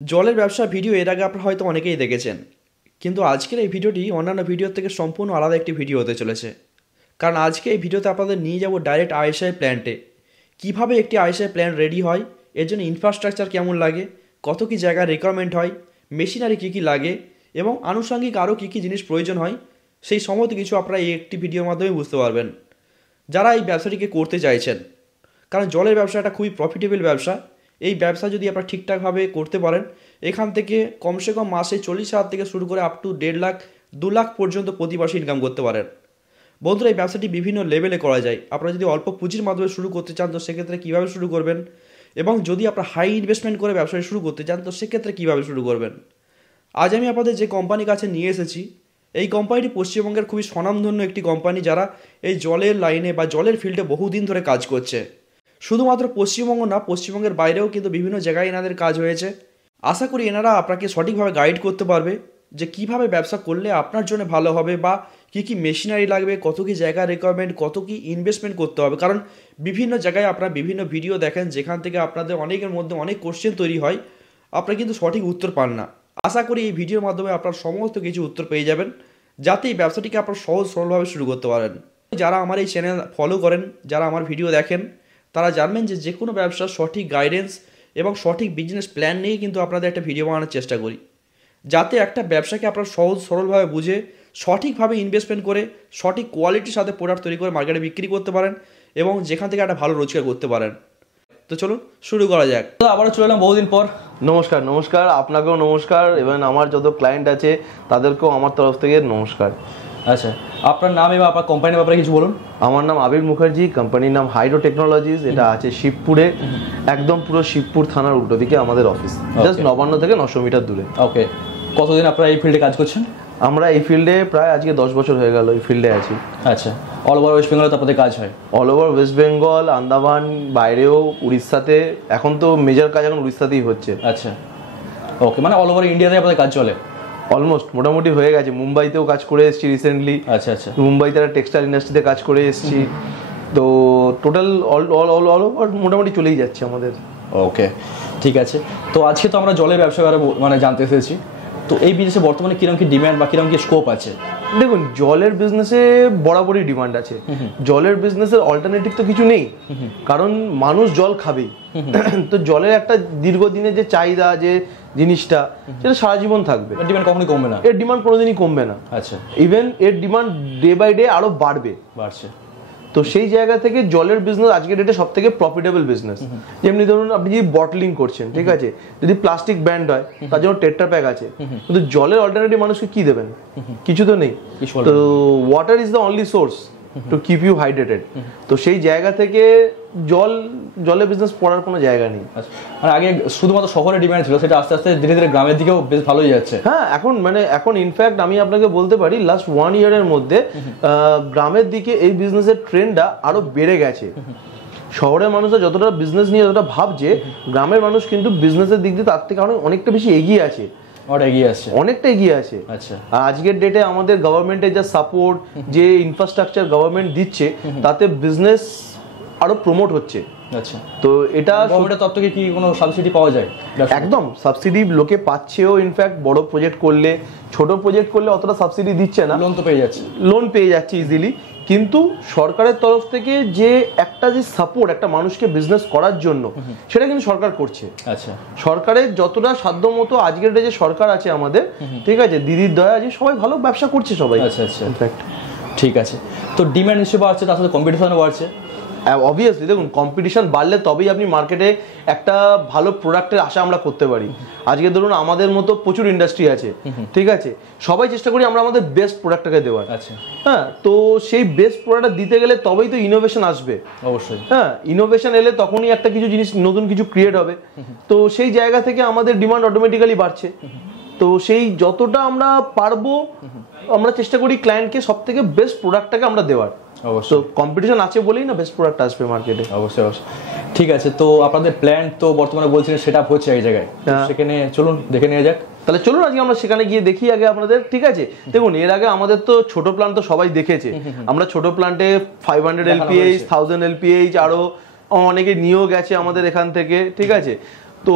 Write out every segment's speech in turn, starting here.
জলের ব্যবসা ভিডিও এর আগে আপনারা হয়তো অনেকেই দেখেছেন, কিন্তু আজকের এই ভিডিওটি অন্যান্য ভিডিওর থেকে সম্পূর্ণ আলাদা একটি ভিডিও হতে চলেছে। কারণ আজকে এই ভিডিওতে আপনাদের নিয়ে যাব ডাইরেক্ট আইএসআই প্ল্যান্টে। কীভাবে একটি আইএসআই প্ল্যান্ট রেডি হয়, এর জন্য ইনফ্রাস্ট্রাকচার কেমন লাগে, কত কী জায়গার রিকোয়ারমেন্ট হয়, মেশিনারি কী কী লাগে এবং আনুষঙ্গিক আরও কী কী জিনিস প্রয়োজন হয়, সেই সমস্ত কিছু আপনারা এই একটি ভিডিওর মাধ্যমে বুঝতে পারবেন যারা এই ব্যবসাটিকে করতে চাইছেন। কারণ জলের ব্যবসা একটা খুবই প্রফিটেবল ব্যবসা। এই ব্যবসা যদি আপনারা ঠিকঠাকভাবে করতে পারেন, এখান থেকে কমসে কম মাসে 40,000 থেকে শুরু করে আপ টু 1.5 লাখ 2 লাখ পর্যন্ত প্রতি মাসে ইনকাম করতে পারেন। বন্ধুরা, এই ব্যবসাটি বিভিন্ন লেভেলে করা যায়। আপনারা যদি অল্প পুঁজির মাধ্যমে শুরু করতে চান তো সেক্ষেত্রে কীভাবে শুরু করবেন, এবং যদি আপনারা হাই ইনভেস্টমেন্ট করে ব্যবসাটি শুরু করতে চান তো সেক্ষেত্রে কীভাবে শুরু করবেন। আজ আমি আপনাদের যে কোম্পানির কাছে নিয়ে এসেছি, এই কোম্পানিটি পশ্চিমবঙ্গের খুবই স্বনামধন্য একটি কোম্পানি, যারা এই জলের লাইনে বা জলের ফিল্ডে বহুদিন ধরে কাজ করছে। শুধুমাত্র পশ্চিমবঙ্গ না, পশ্চিমবঙ্গের বাইরেও কিন্তু বিভিন্ন জায়গায় এনাদের কাজ হয়েছে। আশা করি এনারা আপনাকে সঠিকভাবে গাইড করতে পারবে যে কিভাবে ব্যবসা করলে আপনার জন্য ভালো হবে, বা কী কী মেশিনারি লাগবে, কত কী জায়গার রিকোয়ারমেন্ট, কত কী ইনভেস্টমেন্ট করতে হবে। কারণ বিভিন্ন জায়গায় আপনারা বিভিন্ন ভিডিও দেখেন যেখান থেকে আপনাদের অনেকের মধ্যে অনেক কোশ্চেন তৈরি হয়, আপনারা কিন্তু সঠিক উত্তর পান না। আশা করি এই ভিডিওর মাধ্যমে আপনার সমস্ত কিছু উত্তর পেয়ে যাবেন, যাতে এই ব্যবসাটিকে আপনার সহজ সরলভাবে শুরু করতে পারেন। যারা আমার এই চ্যানেল ফলো করেন, যারা আমার ভিডিও দেখেন, তারা জানবেন যে যে কোনো ব্যবসার সঠিক গাইডেন্স এবং সঠিক বিজনেস প্ল্যান নিয়েই কিন্তু আপনাদের একটা ভিডিও বানানোর চেষ্টা করি, যাতে একটা ব্যবসাকে আপনারা সহজ সরলভাবে বুঝে সঠিকভাবে ইনভেস্টমেন্ট করে সঠিক কোয়ালিটির সাথে প্রোডাক্ট তৈরি করে মার্কেটে বিক্রি করতে পারেন এবং যেখান থেকে একটা ভালো রোজগার করতে পারেন। তো চলুন শুরু করা যাক। তো আবারও চলে এলাম বহুদিন পর। নমস্কার। নমস্কার, আপনাকেও নমস্কার, এবং আমার যত ক্লায়েন্ট আছে তাদেরকেও আমার তরফ থেকে নমস্কার। আচ্ছা, আপনার নাম এবং আপনার কোম্পানির ব্যাপারে কিছু বলুন। আমার নাম আবির মুখার্জি, কোম্পানির নাম হাইড্রো টেকনোলজিস। এটা আছে শিবপুরে, একদম পুরো শিবপুর থানার উল্টো দিকে আমাদের অফিস, জাস্ট নবান্ন থেকে 900 মিটার দূরে। ওকে, কতদিন আপনারা এই ফিল্ডে কাজ করছেন? আমরা এই ফিল্ডে প্রায় আজকে 10 বছর হয়ে গেল এই ফিল্ডে আছি। আচ্ছা, অল ওভার ওয়েস্ট বেঙ্গলে তো আপনাদের কাজ হয়? All over West Bengal, Andaman, বাইরেও, উড়িষ্যাতে। এখন তো মেজর কাজ এখন উড়িষ্যাতেই হচ্ছে। আচ্ছা, ওকে, মানে অল ওভার ইন্ডিয়াতে আপনাদের কাজ চলে? অলমোস্ট মোটামুটি হয়ে গেছে। মুম্বাইতেও কাজ করে এসেছি রিসেন্টলি। আচ্ছা আচ্ছা, মুম্বাইতে একটা টেক্সটাইল ইন্ডাস্ট্রিতে কাজ করে এসেছি। তো টোটাল অল ওভার মোটামুটি চলেই যাচ্ছে আমাদের। ওকে, ঠিক আছে। তো আজকে তো আমরা জলের ব্যবসা মানে জানতে এসেছি, তো এই বিজনেসে বর্তমানে কিরকম কি ডিমান্ড বা কিরকম কি স্কোপ আছে? দেখুন, জলের বিজনেসে বরাবরই ডিমান্ড আছে। জলের বিজনেসের অল্টারনেটিভ তো কিছু নেই, কারণ মানুষ জল খাবেই। তো জলের একটা দীর্ঘদিনের যে চাহিদা, যে জিনিসটা, সেটা সারা জীবন থাকবে। ডিমান্ড কখনোই কমবে না? এর ডিমান্ড কোনোদিনই কমবে না। আচ্ছা, ইভেন এর ডিমান্ড ডে বাই ডে আরো বাড়ছে। তো সেই জায়গা থেকে জলের বিজনেস আজকের ডেটে সব থেকে প্রফিটেবল বিজনেস। যেমনি ধরুন, আপনি যদি বটলিং করছেন, ঠিক আছে, যদি প্লাস্টিক ব্যান্ড হয় তার জন্য টেট্রা প্যাক আছে, কিন্তু জলের অল্টারনেটিভ মানুষকে কি দেবেন? কিছু তো নেই। তো water is the only source to keep you hydrated. তো সেই জায়গা থেকে জলের বিজনেস পড়ার কোনো জায়গা নেই। মানে আগে শুধুমাত্র শহরে ডিমান্ড ছিল, সেটা আস্তে আস্তে ধীরে ধীরে গ্রামের দিকেও বেশ ভালোই যাচ্ছে। হ্যাঁ, এখন ইনফ্যাক্ট আমি আপনাকে বলতে পারি লাস্ট 1 ইয়ারের মধ্যে গ্রামের দিকে এই বিজনেসের ট্রেন্ডটা আরো বেড়ে গেছে। শহরের মানুষরা যতটা বিজনেস নিয়ে যতটা ভাবছে, গ্রামের মানুষ কিন্তু বিজনেসের দিক দিয়ে তার থেকে অনেকটা বেশি এগিয়ে আছে, অনেকটা এগিয়ে আছে। আচ্ছা, আজকের ডেটে আমাদের গভর্নমেন্টের যা সাপোর্ট, যে ইনফ্রাস্ট্রাকচার গভর্নমেন্ট দিচ্ছে, তাতে বিজনেস আরো প্রমোট হচ্ছে। আচ্ছা, তো এটা গভর্নমেন্টের তরফ থেকে কি কোনো সাবসিডি পাওয়া যায়? একদম সাবসিডি লোকে পাচ্ছেও। ইনফ্যাক্ট বড় প্রজেক্ট করলে, ছোট প্রজেক্ট করলে অতটা সাবসিডি দিচ্ছে না, লোন পেয়ে যাচ্ছে ইজিলি। কিন্তু সরকারের তরফ থেকে যে একটা যে সাপোর্ট একটা মানুষকে বিজনেস করার জন্য, সেটা কিন্তু সরকার করছে। আচ্ছা, সরকারের যতটা সাধ্য মতো আজকের যে সরকার আছে আমাদের, ঠিক আছে, দিদির দয়া আছে, সবাই ভালো ব্যবসা করছে সবাই। আচ্ছা আচ্ছা, ইনফ্যাক্ট ঠিক আছে। তো ডিমান্ড হিসেবে বাড়ছে, তার সাথে কম্পিটিশনও বাড়ছে। অবভিয়াসলি দেখুন, কম্পিটিশন বাড়লে তবেই আপনি মার্কেটে একটা ভালো প্রোডাক্টের আশা আমরা করতে পারি। আজকে ধরুন আমাদের মতো প্রচুর ইন্ডাস্ট্রি আছে, ঠিক আছে, সবাই চেষ্টা করি আমরা আমাদের বেস্ট প্রোডাক্টটাকে দেওয়ার। আচ্ছা, হ্যাঁ, তো সেই বেস্ট প্রোডাক্ট দিতে গেলে তবেই তো ইনোভেশন আসবে। অবশ্যই, হ্যাঁ, ইনোভেশন এলে তখনই একটা কিছু জিনিস নতুন কিছু ক্রিয়েট হবে। তো সেই জায়গা থেকে আমাদের ডিমান্ড অটোমেটিক্যালি বাড়ছে। তো সেই যতটা আমরা পারবো আমরা চেষ্টা করি ক্লায়েন্টকে সব থেকে বেস্ট প্রোডাক্টটাকে আমরা দেওয়ার। অবশ্যই, তো কম্পিটিশন আছে বলেই না বেস্ট প্রোডাক্ট আসবে মার্কেটে। অবশ্যই অবশ্যই, ঠিক আছে। তো আপনাদের প্ল্যান তো বর্তমানে বলছিলেন সেট আপ হচ্ছে এক জায়গায়, সেখানে চলুন দেখে নিয়ে যাক। তাহলে চলুন আজকে আমরা সেখানে গিয়ে দেখি আগে আপনাদের, ঠিক আছে। দেখুন, এর আগে আমাদের তো ছোট প্ল্যান্ট তো সবাই দেখেছে। আমরা ছোট প্ল্যান্টে 500 LPH, 1000 LPH আরো অনেকে নিয়েও গেছে আমাদের এখান থেকে, ঠিক আছে। তো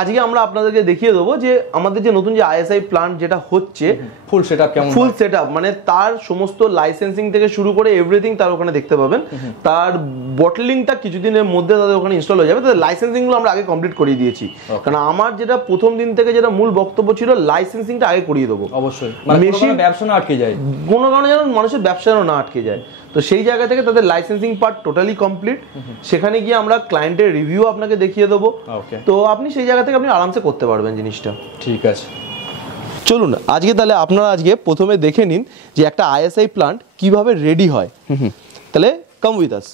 আজকে আমরা আপনাদেরকে দেখিয়ে দেবো যে আমাদের যে নতুন যে আইএসআই প্লান্ট যেটা হচ্ছে ফুল সেটআপ কেমন, ফুল সেটআপ মানে তার সমস্ত লাইসেন্সিং থেকে শুরু করে এভরিথিং তার ওখানে দেখতে পাবেন। তার বটলিংটা কিছুদিনের মধ্যে তাদের ওখানে ইনস্টল হয়ে যাবে। তাদের লাইসেন্সিং গুলো আমরা আগে কমপ্লিট করিয়ে দিয়েছি, কারণ আমার যেটা প্রথম দিন থেকে যেটা মূল বক্তব্য ছিল লাইসেন্সিংটা আগে করিয়ে দেবো। অবশ্যই, মানে মেশিন ব্যবসা না আটকে যায়, কোনো কারণে যেন মানুষের ব্যবসা না আটকে যায়। তো সেই জায়গা থেকে তাদের লাইসেন্সিং পার্ট টোটালি কমপ্লিট। সেখানে গিয়ে আমরা ক্লায়েন্টের রিভিউ আপনাকে দেখিয়ে দেবো। তো আপনি সেই জায়গা থেকে আপনি আরামসে করতে পারবেন জিনিসটা। ঠিক আছে, চলুন আজকে তাহলে আপনারা আজকে প্রথমে দেখে নিন যে একটা আইএসআই প্লান্ট কিভাবে রেডি হয়। তাহলে কাম উইথ আস।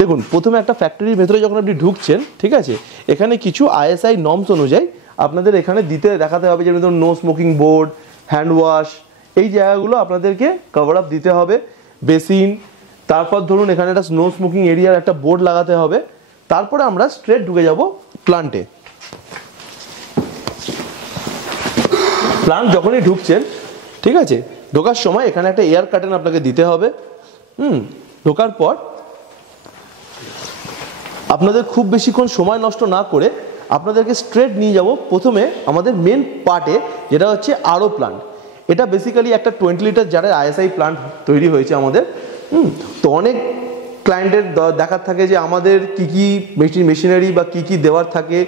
দেখুন প্রথমে একটা ফ্যাক্টরির ভেতরে যখন আপনি ঢুকছেন, ঠিক আছে, এখানে কিছু আইএসআই নর্মস অনুযায়ী আপনাদের এখানে দেখাতে হবে, যেমন ধরুন no smoking board, hand wash, এই জায়গাগুলো আপনাদেরকে কভার আপ দিতে হবে, বেসিন। তারপর ধরুন এখানে একটা নো স্মোকিং এরিয়ার একটা বোর্ড লাগাতে হবে। তারপরে আমরা স্ট্রেট ঢুকে যাব প্লান্টে। প্লান্ট যখনই ঢুকছেন, ঠিক আছে, ঢোকার সময় এখানে একটা এয়ার কার্টেন আপনাকে দিতে হবে। ঢোকার পর আপনাদের খুব বেশিক্ষণ সময় নষ্ট না করে আপনাদেরকে স্ট্রেট নিয়ে যাব প্রথমে আমাদের মেন পার্টে, যেটা হচ্ছে আরও প্লান্ট। এটা বেসিক্যালি একটা 20 লিটার জারের আইএসআই প্লান্ট তৈরি হয়েছে আমাদের। তো অনেক ক্লায়েন্টের দেখার থাকে যে আমাদের কি কি মেশিনারি বা কি কি দেওয়ার থাকে,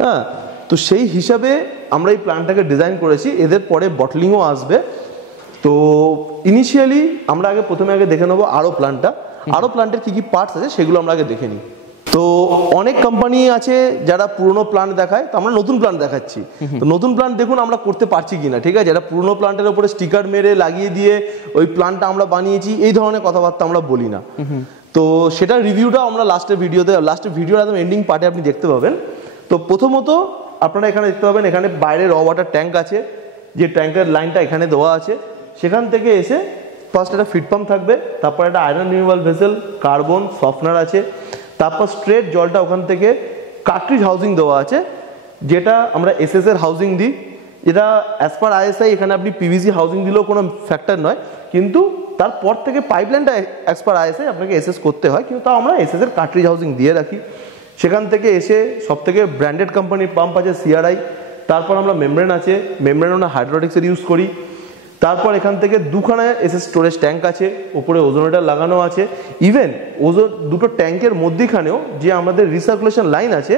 হ্যাঁ। তো সেই হিসাবে আমরা এই প্ল্যানটাকে ডিজাইন করেছি। এদের পরে বটলিংও আসবে। তো ইনিশিয়ালি আমরা প্রথমে দেখে নেবো আরও প্ল্যানটা। আরও প্ল্যান্টের কি কি পার্টস আছে সেগুলো আমরা আগে দেখে নিই। তো অনেক কোম্পানি আছে যারা পুরনো প্ল্যান্ট দেখায়, তো আমরা নতুন প্ল্যান্ট দেখাচ্ছি। তো নতুন প্ল্যান্ট দেখুন আমরা করতে পারছি কিনা, ঠিক আছে। এটা পুরনো প্ল্যান্টের উপরে স্টিকার মেরে লাগিয়ে দিয়ে ওই প্ল্যান্টটা আমরা বানিয়েছি, এই ধরনের কথাবার্তা আমরা বলি না। তো সেটার রিভিউটা আমরা লাস্টের ভিডিওর একদম এন্ডিং পার্টে আপনি দেখতে পাবেন। তো প্রথমত আপনারা এখানে দেখতে পাবেন এখানে বাইরে র ওয়াটার ট্যাঙ্ক আছে, যে ট্যাঙ্কের লাইনটা এখানে দেওয়া আছে। সেখান থেকে এসে ফার্স্ট একটা ফিড পাম্প থাকবে, তারপর একটা iron removal vessel, carbon softener আছে, তারপর স্ট্রেট জলটা ওখান থেকে কার্ট্রিজ হাউজিং দেওয়া আছে, যেটা আমরা এসএস এর হাউজিং দিই। যেটা অ্যাজ পার আইএসআই এখানে আপনি পিভিসি হাউজিং দিলেও কোনো ফ্যাক্টর নয়, কিন্তু তারপর থেকে পাইপলাইনটা অ্যাজ পার আইএসআই আপনাকে এসএস করতে হয়, কিন্তু তাও আমরা এসএস এর কার্ট্রিজ হাউজিং দিয়ে রাখি। সেখান থেকে এসে সব থেকে ব্র্যান্ডেড কোম্পানির পাম্প আছে সিআরআই। তারপর আমরা মেমব্রেন আছে, মেমব্রেন আমরা হাইড্রোটিক্সের ইউজ করি। তারপর এখান থেকে দুখানা এসএস স্টোরেজ ট্যাঙ্ক আছে, উপরে ওজোনেটার লাগানো আছে। ইভেন দুটো ট্যাঙ্কের মধ্যেখানেও যে আমাদের রিসার্কুলেশন লাইন আছে,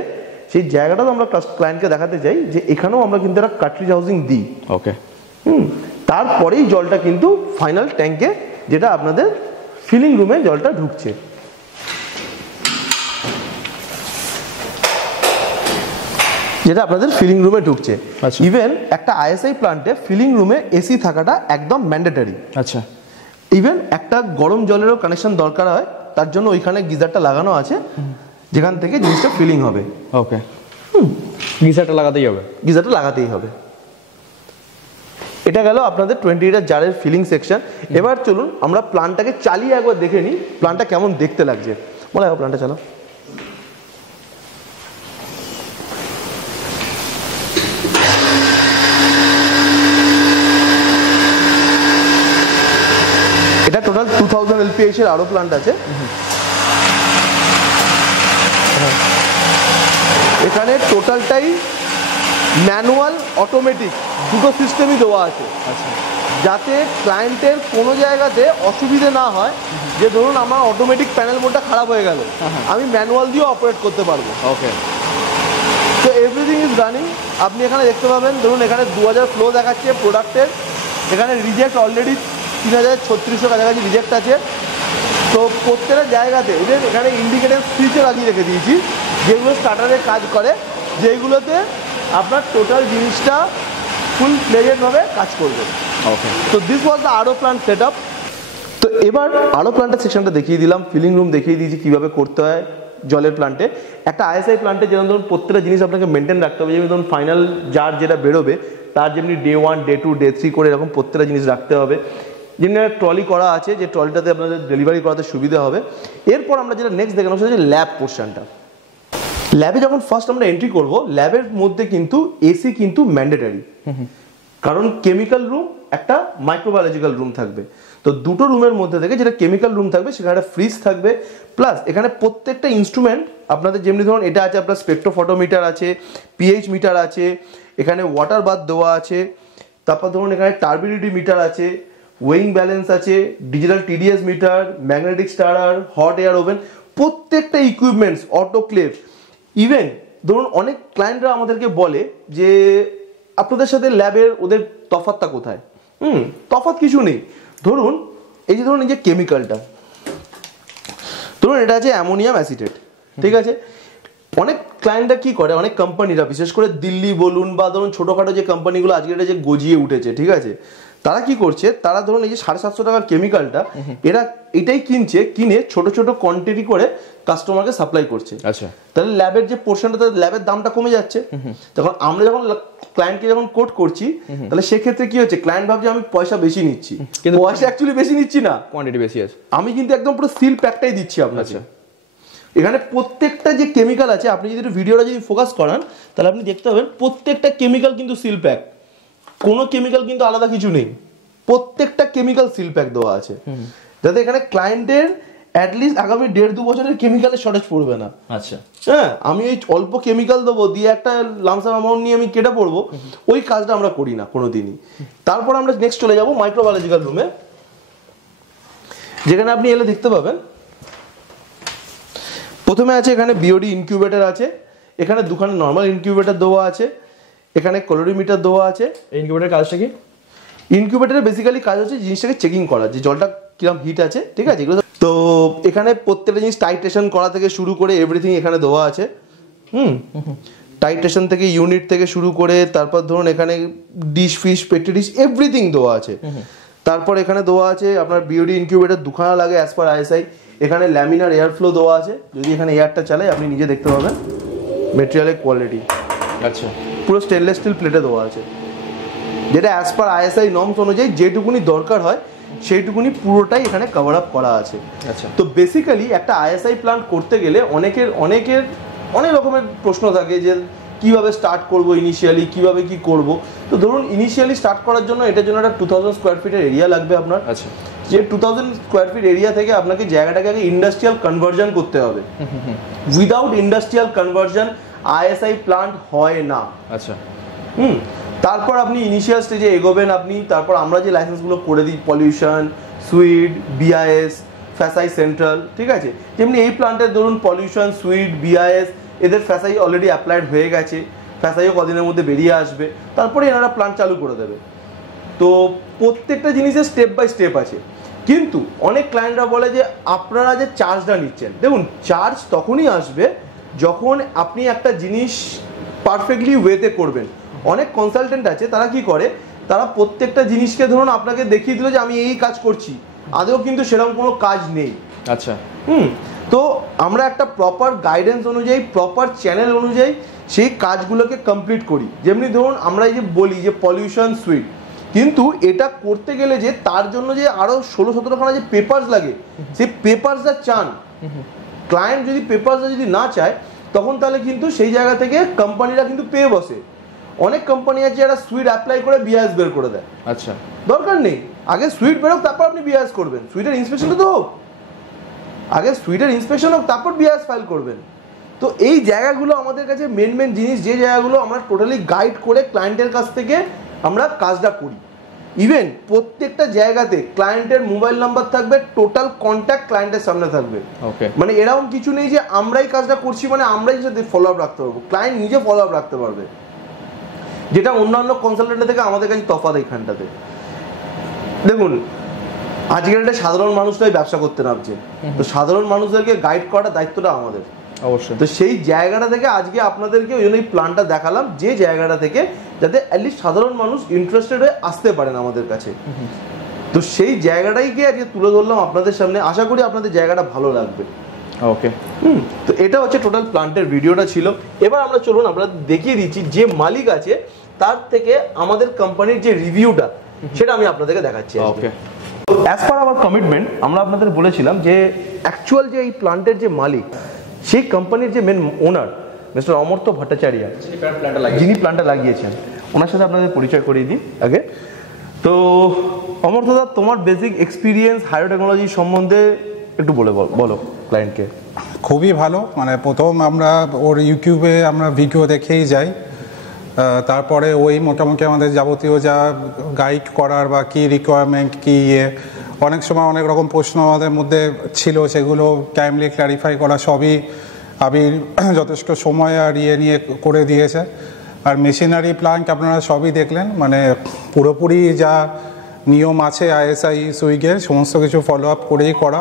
সেই জায়গাটাও আমরা ক্লায়েন্টকে দেখাতে চাই যে এখানেও আমরা কিন্তু একটা কার্ট্রিজ হাউজিং দিই। ওকে। তারপরেই জলটা কিন্তু ফাইনাল ট্যাঙ্কে, যেটা আপনাদের ফিলিং রুমে জলটা ঢুকছে। যেটা আপনাদের ফিলিং রুমে ঢুকছে। ইভেন একটা আইএসআই প্লান্টে ফিলিং রুমে এসি থাকাটা একদম ম্যান্ডেটরি। আচ্ছা। ইভেন একটা গরম জলেরও কানেকশন দরকার হয়, তার জন্য ওইখানে গিজারটা লাগানো আছে, যেখান থেকে জিনিসটা ফিলিং হবে। ওকে। গিজারটা লাগাতেই হবে, গিজারটা লাগাতেই হবে। এটা গেল আপনাদের 20 লিটার জারের ফিলিং সেকশন। এবার চলুন আমরা প্ল্যানটাকে চালিয়ে একবার দেখে নিই প্ল্যানটা কেমন দেখতে লাগছে। বলা হয় প্ল্যানটা চালাও। এটা টোটাল 2000 LPH এর আরো প্ল্যান্ট আছে। এখানে টোটালটাই ম্যানুয়াল অটোমেটিক দুটো সিস্টেমই দেওয়া আছে, যাতে ক্লায়েন্টের কোনো জায়গাতে অসুবিধে না হয়। যে ধরুন আমার অটোমেটিক প্যানেল মোডটা খারাপ হয়ে গেল, আমি ম্যানুয়াল দিয়েও অপারেট করতে পারবো। ওকে। তো এভরিথিং ইজ রানিং। আপনি এখানে দেখতে পাবেন, ধরুন এখানে 2000 ফ্লো দেখাচ্ছে প্রোডাক্টের। এখানে রিজেক্ট অলরেডি 3600 কাছাকাছি রিজেক্ট আছে। তো প্রত্যেকটা জায়গাতে এদের এখানে ইন্ডিকেটার সুইচও লাগিয়ে রেখে দিয়েছি, যেগুলো স্টার্টারে কাজ করে, যেগুলোতে আপনার টোটাল জিনিসটা ফুল প্লেজেন্টভাবে কাজ করবে। ওকে। তো দিস ওয়াজ দ্য আরও প্ল্যান্ট সেট আপ। তো এবার আরও প্ল্যান্টের সেকশনটা দেখিয়ে দিলাম, ফিলিং রুম দেখিয়ে দিয়েছি কীভাবে করতে হয় জলের প্ল্যান্টে। একটা আইএসআই প্ল্যান্টে যেমন ধরুন প্রত্যেকটা জিনিস আপনাকে মেনটেন রাখতে হবে, যেমন ধরুন ফাইনাল জার যেটা বেরোবে তার যেমনি ডে 1, ডে 2, ডে 3 করে এরকম প্রত্যেকটা জিনিস রাখতে হবে। যেমনি একটা ট্রলি করা আছে, যে ট্রলিটাতে আপনাদের ডেলিভারি করাতে সুবিধা হবে। এরপর আমরা যেটা নেক্সট দেখানো সেটা হচ্ছে ল্যাব পোর্শনটা। ল্যাবে যখন ফার্স্ট আমরা এন্ট্রি করব, ল্যাবের মধ্যে কিন্তু এসি কিন্তু ম্যান্ডেটারি, কারণ কেমিক্যাল রুম একটা মাইক্রোবায়োলজিক্যাল রুম থাকবে। তো দুটো রুমের মধ্যে থেকে যেটা কেমিক্যাল রুম থাকবে সেখানে একটা ফ্রিজ থাকবে, প্লাস এখানে প্রত্যেকটা ইনস্ট্রুমেন্ট আপনাদের যেমনি ধরুন এটা আছে আপনার স্পেকট্রোফটোমিটার আছে, পিএইচ মিটার আছে, এখানে ওয়াটার বাথ দেওয়া আছে, তারপর ধরুন এখানে টার্বিডিটি মিটার আছে, ওয়েইং ব্যালেন্স আছে, digital TDS metre, magnetic starrer, hot air oven, প্রত্যেকটা ইকুইপমেন্টস, অটোক্লেভ। ইভেন ধরুন অনেক ক্লায়েন্টরা আমাদেরকে বলে যে আপনাদের সাথে ল্যাবের ওদের তফাৎটা কোথায়? তফাৎ কিছু নেই। ধরুন এই যে কেমিক্যালটা, ধরুন এটা আছে অ্যামোনিয়াম অ্যাসিটেট, ঠিক আছে? অনেক ক্লায়েন্টরা কি করে, অনেক কোম্পানিরা বিশেষ করে দিল্লি বলুন বা ধরুন ছোটোখাটো যে কোম্পানিগুলো আজকে এটা যে গজিয়ে উঠেছে, ঠিক আছে, তারা কি করছে, তারা ধরুন এই যে 750 টাকার কেমিক্যালটা এরা এটাই কিনে ছোট ছোট কোয়ান্টিটি করে কাস্টমারকে সাপ্লাই করছে। আচ্ছা, তাহলে ল্যাবের যে পোর্শনটা, ল্যাবের দামটা কমে যাচ্ছে। তখন আমরা যখন ক্লায়েন্টকে যখন কোট করছি, তাহলে সেক্ষেত্রে কি হচ্ছে, ক্লায়েন্ট ভাবছে আমি পয়সা বেশি নিচ্ছি, কিন্তু পয়সা অ্যাকচুয়ালি বেশি নিচ্ছি না, কোয়ান্টিটি বেশি আছে। আমি কিন্তু একদম পুরো সিল প্যাকটাই দিচ্ছি আপনাকে। এখানে প্রত্যেকটা যে কেমিক্যাল আছে, আপনি যদি ভিডিওটা যদি ফোকাস করান তাহলে আপনি দেখতে পাবেন প্রত্যেকটা কেমিক্যাল কিন্তু সিল প্যাক, কোনো কেমিক্যাল কিন্তু আলাদা কিছু নেই, প্রত্যেকটা কেমিক্যাল সিল প্যাক দেওয়া আছে, যাতে এখানে ক্লায়েন্টের অ্যাটলিস্ট আগামী 1.5-2 বছরের কেমিক্যালের শর্টেজ পড়বে না। আচ্ছা, হ্যাঁ, আমি এই অল্প কেমিক্যাল দেবো দিয়ে একটা লামসাম অ্যামাউন্ট নিয়ে আমি কেটে পড়বো, ওই কাজটা আমরা করি না কোনোদিনই। তারপর আমরা নেক্সট চলে যাবো মাইক্রোবায়োলজিক্যাল রুমে, যেখানে আপনি এলে দেখতে পাবেন প্রথমে আছে এখানে বিওডি ইনকিউবেটর আছে, এখানে দুখানে নর্মাল ইনকিউবেটর দেওয়া আছে, এখানে ক্যালোরিমিটার দেওয়া আছে। ইনকিউবেটরের কাজটা কি? ইনকিউবেটরের বেসিক্যালি কাজ হচ্ছে জিনিসটাকে চেকিং করা, যে জলটা কিরকম হিট আছে, ঠিক আছে, এগুলো। তো এখানে প্রত্যেকটা জিনিস টাইট্রেশন করা থেকে শুরু করে এভরিথিং এখানে দেওয়া আছে। টাইট্রেশন থেকে ইউনিট থেকে শুরু করে তারপর ধরুন এখানে ডিশ ফিশ পেট্রি ডিশ এভরিথিং দেওয়া আছে। তারপর এখানে দেওয়া আছে আপনার বিওডি ইনকিউবেটর দুখানা লাগে অ্যাজ পার আইএসআই। এখানে ল্যামিনার এয়ার ফ্লো দেওয়া আছে, যদি এখানে এয়ারটা চালাই আপনি নিজে দেখতে পাবেন মেটেরিয়ালের কোয়ালিটি। আচ্ছা, পুরো স্টেনলেস স্টিল প্লেটে দেওয়া আছে, যেটা অ্যাজ পার আইএসআই নর্মস অনুযায়ী যেটুকুনি দরকার হয় সেইটুকুনি পুরোটাই এখানে কভার আপ করা আছে। আচ্ছা, তো বেসিক্যালি একটা আইএসআই প্ল্যান্ট করতে গেলে অনেকের অনেক রকমের প্রশ্ন থাকে যে কিভাবে স্টার্ট করব, ইনিশিয়ালি কিভাবে কি করব। তো ধরুন ইনিশিয়ালি স্টার্ট করার জন্য এটার জন্য একটা 2000 স্কোয়ার ফিটের এরিয়া লাগবে আপনার। আচ্ছা, যে 2000 স্কোয়ার ফিট এরিয়া থেকে আপনাকে জায়গাটাকে আগে ইন্ডাস্ট্রিয়াল কনভার্জন করতে হবে। Without industrial conversion ISI plant হয় না। আচ্ছা, তারপর আপনি ইনিশিয়াল স্টেজে এগোবেন আপনি, তারপর আমরা যে লাইসেন্সগুলো করে দিই পলিউশন, সুইড, বিআইএস, ফ্যাসাই সেন্ট্রাল, ঠিক আছে, যেমনি এই প্ল্যান্টের ধরুন পলিউশন, সুইড, বিআইএস এদের ফ্যাসাই অলরেডি অ্যাপ্লাইড হয়ে গেছে, ফ্যাসাইও কদিনের মধ্যে বেরিয়ে আসবে, তারপরে এনারা প্ল্যান্ট চালু করে দেবে। তো প্রত্যেকটা জিনিসের স্টেপ বাই স্টেপ আছে। কিন্তু অনেক ক্লায়েন্টরা বলে যে আপনারা যে চার্জটা নিচ্ছেন, দেখুন চার্জ তখনই আসবে যখন আপনি একটা জিনিস পারফেক্টলি ওয়েতে করবেন। অনেক কনসালটেন্ট আছে তারা কি করে, তারা প্রত্যেকটা জিনিসকে ধরুন আপনাকে দেখিয়ে দিল যে আমি এই কাজ করছি, আদৌ কিন্তু সেরকম কোনো কাজ নেই। আচ্ছা, তো আমরা একটা প্রপার গাইডেন্স অনুযায়ী, প্রপার চ্যানেল অনুযায়ী সেই কাজগুলোকে কমপ্লিট করি। যেমনি ধরুন আমরা এই যে বলি যে পলিউশন সুইট, কিন্তু এটা করতে গেলে যে তার জন্য যে আরো 16-17খানা যে পেপারস লাগে, সেই পেপারসটা চান ক্লায়েন্ট, যদি পেপারসটা যদি না চায় তখন তাহলে কিন্তু সেই জায়গা থেকে কোম্পানিরা কিন্তু পেয়ে বসে। অনেক কোম্পানি আছে যারা সুইট অ্যাপ্লাই করে বিআইএস বের করে দেয়। আচ্ছা, দরকার নেই, আগে সুইট বেরোক তারপর আপনি বিআইএস করবেন, সুইটের ইন্সপেকশনটা তো হোক, আগে সুইটের ইন্সপেকশন হোক তারপর বিআইএস ফাইল করবেন। তো এই জায়গাগুলো আমাদের কাছে মেন জিনিস, যে জায়গাগুলো আমরা টোটালি গাইড করে ক্লায়েন্টের কাছ থেকে আমরা কাজটা করি। ইভেন প্রত্যেকটা জায়গাতে ক্লায়েন্টের মোবাইল নাম্বার থাকবে, টোটাল কন্ট্যাক্ট ক্লায়েন্টের সামনে থাকবে। ওকে, মানে এরকম কিছু নেই যে আমরাই কাজটা করছি মানে আমরাই সাথে ফলো আপ রাখতে পারবো, ক্লায়েন্ট নিজে ফলো আপ রাখতে পারবে, যেটা অন্যান্য কনসালটেন্টের থেকে আমাদের কাছে তফাৎ এইখানটাতে। দেখুন আজকের একটা সাধারণ মানুষটাই ব্যবসা করতে নামছে, তো সাধারণ মানুষদেরকে গাইড করার দায়িত্বটা আমাদের অবশ্যই। তো সেই জায়গাটা থেকে আজকে আপনাদেরকে ওই জন্য এই প্ল্যানটা দেখালাম, যে জায়গাটা থেকে যাতে অ্যাটলিস্ট সাধারণ মানুষ ইন্টারেস্টেড হয়ে আসতে পারেন আমাদের কাছে। তো সেই জায়গাটাই গিয়ে আজকে তুলে ধরলাম আপনাদের সামনে, আশা করি আপনাদের জায়গাটা ভালো লাগবে। ওকে, তো এটা হচ্ছে টোটাল প্ল্যান্টের ভিডিওটা ছিল। এবার আমরা চলুন আমরা দেখিয়ে দিচ্ছি যে মালিক আছে তার থেকে আমাদের কোম্পানির যে রিভিউটা সেটা আমি আপনাদেরকে দেখাচ্ছি। ওকে, অ্যাজ পার আওয়ার কমিটমেন্ট আমরা আপনাদের বলেছিলাম যে অ্যাকচুয়াল যে এই প্ল্যান্টের যে মালিক, সেই কোম্পানির যে মেন ওনার মিস্টার অমর্ত্য ভট্টাচার্য, যিনি প্ল্যান্টটা লাগিয়েছেন, ওনার সাথে আপনাদের পরিচয় করিয়ে দিই আগে। তো অমর্ত্য দা, তোমার বেসিক এক্সপিরিয়েন্স হাইরো টেকনোলজি সম্বন্ধে একটু বলো ক্লায়েন্টকে। খুবই ভালো, মানে প্রথম আমরা ওর ইউটিউবে আমরা ভিডিও দেখেই যাই, তারপরে ওই মোটামুটি আমাদের যাবতীয় যা গাইড করার বা কী রিকোয়ারমেন্ট কী অনেক সময় অনেক রকম প্রশ্ন আমাদের মধ্যে ছিল, সেগুলো টাইমলি ক্ল্যারিফাই করা সবই আবির যথেষ্ট সময় আর নিয়ে করে দিয়েছে। আর মেশিনারি প্লান্ট আপনারা সবই দেখলেন, মানে পুরোপুরি যা নিয়ম আছে আইএসআই সুইগের সমস্ত কিছু ফলো আপ করেই করা।